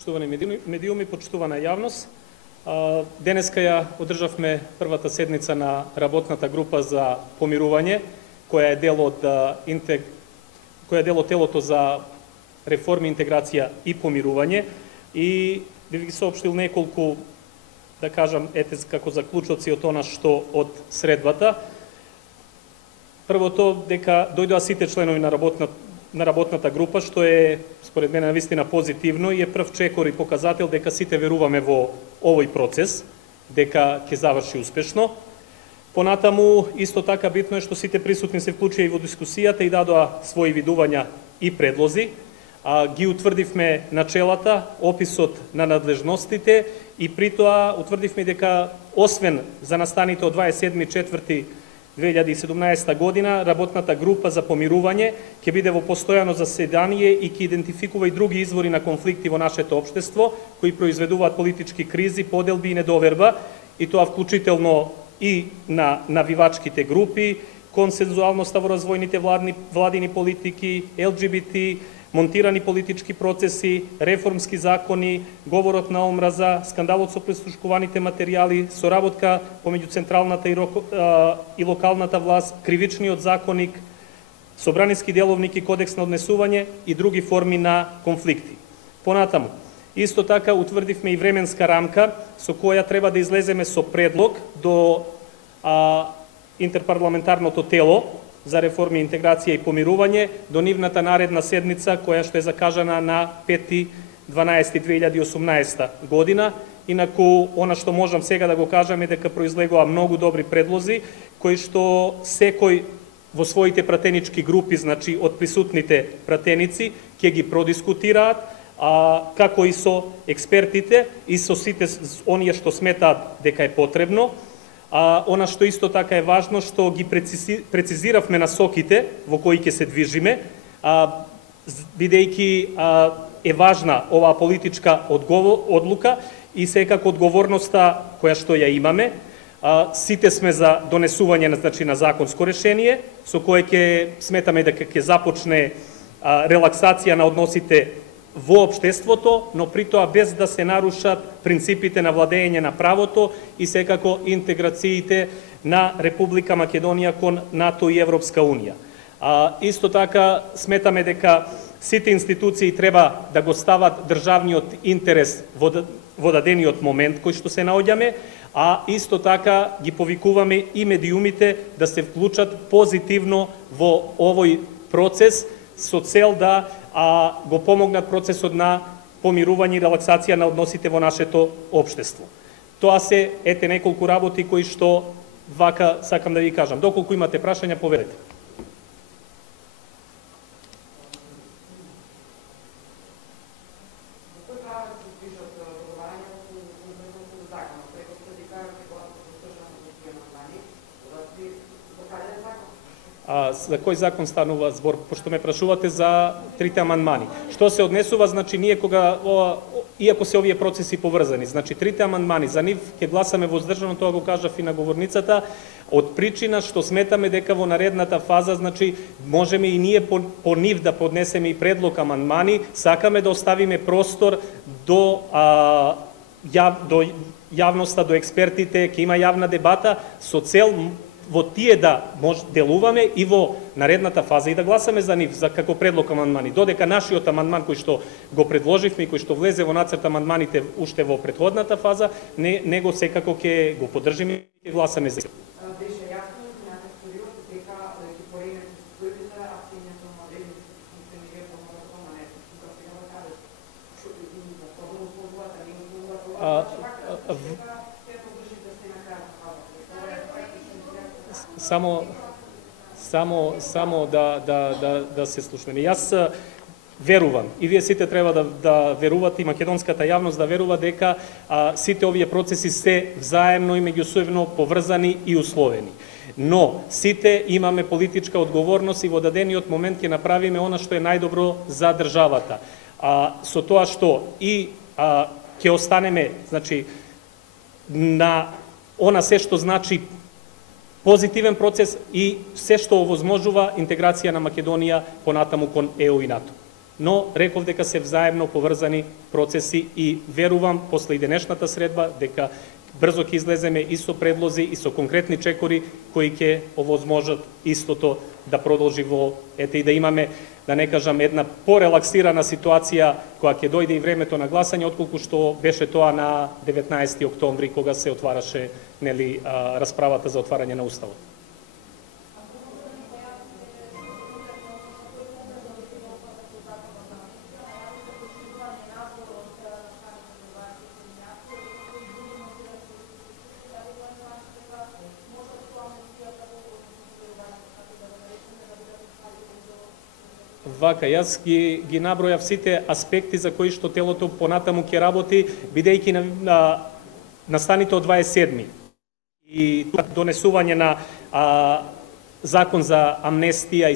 Почитувани медиуми, почитувана јавност. Денеска ја одржавме првата седница на работната група за помирување, која е дел од телото за реформи, интеграција и помирување, и би ви соопштил неколку, да кажам, како заклучоци од она што од средбата. Првото, дека дојдоа сите членови на работната група, што е, според мене, навистина позитивно и е прв чекор и показател дека сите веруваме во овој процес, дека ќе заврши успешно. Понатаму, исто така битно е што сите присутни се вклучија и во дискусијата и дадоа своји видувања и предлози. Ги утврдивме начелата, описот на надлежностите и при тоа утврдивме дека, освен за настаните од 27.4.2017 година, работната група за помирување ќе биде во постојано заседание и ќе идентификува и други извори на конфликти во нашето општество, кои произведуваат политички кризи, поделби и недоверба, и тоа вклучително и на навивачките групи, консензуалноста во развојните владини политики, ЛГБТ, монтирани политички процеси, реформски закони, говорот на омраза, скандалот со прислушкуваните материјали, соработка помеѓу централната и локалната власт, кривичниот законник, собраниски деловник и кодекс на однесување и други форми на конфликти. Понатаму, исто така утврдивме и временска рамка со која треба да излеземе со предлог до интерпарламентарното тело за реформи, интеграција и помирување до нивната наредна седница, која што е закажана на 5.12.2018 година. Инаку, она што можам сега да го кажам е дека произлегува многу добри предлози, кои што секој во своите пратенички групи, значи од присутните пратеници, ќе ги продискутираат, како и со експертите и со сите оние што сметаат дека е потребно. Она што исто така е важно, што ги прецизиравме насоките во кои ќе се движиме, бидејќи е важна оваа политичка одлука и секако одговорноста која што ја имаме. Сите сме за донесување на законско решение, со кое ќе сметаме дека ќе започне релаксација на односите во општеството, но при тоа без да се нарушат принципите на владење на правото и секако интеграциите на Република Македонија кон НАТО и Европска Унија. Исто така сметаме дека сите институции треба да го стават државниот интерес во дадениот момент кој што се наоѓаме, а исто така ги повикуваме и медиумите да се вклучат позитивно во овој процес со цел да го помогнат процесот на помирување и релаксација на односите во нашето општество. Тоа се неколку работи кои што вака сакам да ви кажам. Доколку имате прашања, поведете. За кој закон станува збор, пошто ме прашувате за трите амандмани? Што се однесува, значи ние иако се овие процеси поврзани, значи трите амандмани, за нив ќе гласаме воздржано, тоа го кажав и на говорницата, од причина што сметаме дека во наредната фаза, значи можеме и ние по нив да поднесеме и предлог амандмани, сакаме да оставиме простор до јавноста, до експертите, ќе има јавна дебата со цел во тие да делуваме и во наредната фаза и да гласаме за нив како предлог амандмани. Додека нашиот амандман кој што го предложивме и кој што влезе во нацрт амандманите уште во претходната фаза, него секако ќе го поддржиме и ќе гласаме за. Беше јасно и на период дека ќе пореме стојбите акцијата на дели функционира во маратона не како се го кажа. Што е за тоа условата не условата. Само да се слушнеме. Јас верувам, и вие сите треба да верувате, и македонската јавност да верува дека сите овие процеси се взаемно и меѓусебно поврзани и условени. Но сите имаме политичка одговорност и во дадениот момент ќе направиме она што е најдобро за државата. Со тоа што и ќе останеме, значи, на она се што значи позитивен процес и се што овозможува интеграција на Македонија понатаму кон ЕУ и НАТО. но реков дека се взаемно поврзани процеси и верувам после и денешната средба дека брзо ќе излеземе и со предлози и со конкретни чекори кои ќе овозможат истото да продолжи во и да имаме, да не кажам, една порелаксирана ситуација која ќе дојде и времето на гласање, отколку што беше тоа на 19 октомври кога се отвараше расправата за отварање на Уставот. Вака, јас ги набројав сите аспекти за кои што телото понатаму ќе работи, бидејќи настаните од 27. И донесување на закон за амнестија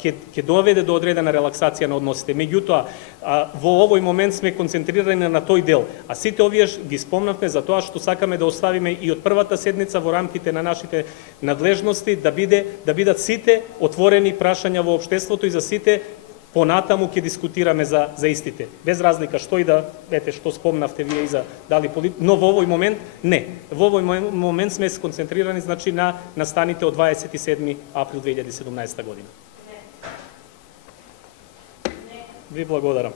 ќе доведе до одредена релаксација на односите. Меѓутоа, во овој момент сме концентрирани на тој дел, а сите овие ги спомнавме за тоа што сакаме да оставиме и од првата седница во рамките на нашите надлежности да бидат сите отворени прашања во општеството и за сите понатаму ќе дискутираме за истите. Без разлика што и да, што спомнавте вие и за дали но во овој момент не. Во овој момент сме сконцентрирани на настаните од 27 април 2017 година. Ви благодарам.